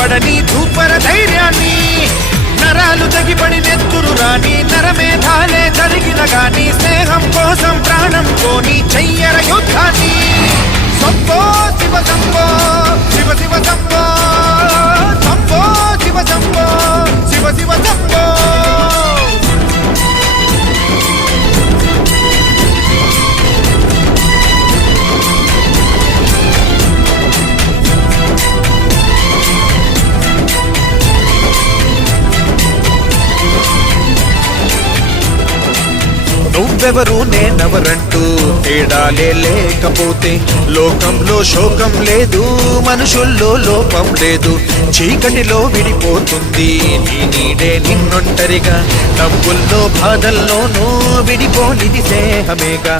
పడని ధూపర ధైర్యాన్ని, నరాలు తగిపడి నెత్తురు రాని నరమేధాలే జరిగిన గాని స్నేహం కోసం ప్రాణం కోని చెయ్యర యుద్ధాన్ని. శంభో శివ శంభో శివ శివ శంభో, శంభో శివ శంభో శివ శివ శంభో. నువ్వెవరు నేనెవరంటూ తేడాలే లేకపోతే లోకంలో శోకం లేదు, మనుషుల్లో లోపం లేదు. చీకటిలో విడిపోతుంది నీ నీడే నిన్నొంటరిగా, నవ్వుల్లో బాధల్లోనూ విడిపోనిది స్నేహమేగా.